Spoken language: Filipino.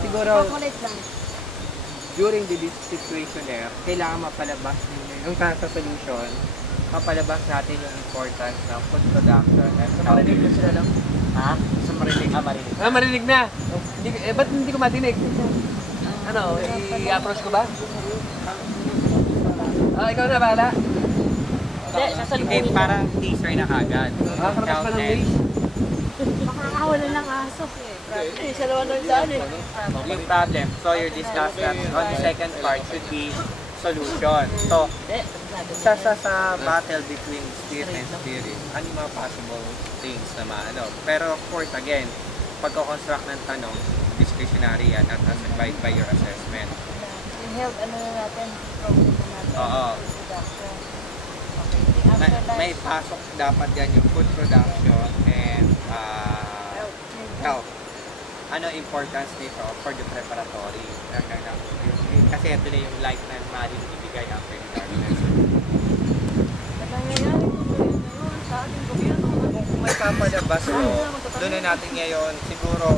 siguro, Chocolate lang. during the situation there, kailangan mapalabas ninyo yung sa solution, mapalabas natin yung importance ng food production and Marinig na sila lang. Ha? Sa marinig. Marinig. Marinig na. Ba't hindi ko matinig? Ano, i-approach ko ba? Ikaw na bahala. Hindi, sasalubungin Hindi, mo. parang teaser na kagad. Karapas pa ng base. Makakawalan ng aso. Sa lawan ng daan eh. Yung problem, so you discuss that on the second part should be solution. So, sa battle between spirit and spirit, ano yung mga possible things na maano. Pero of course, again, pagko-construct ng tanong, discretionary yan at as advised by your assessment. Yung health, ano na natin, problem na natin. Oo. Production. May pasok dapat yan yung food production and health. Ano importance nito for the preparatory? Kasi ito na yung light na maaaring ibigay after the darkness. Nangyayari ko ngayon sa ating gobyerno. Kung may papalabas mo, doon na natin ngayon siguro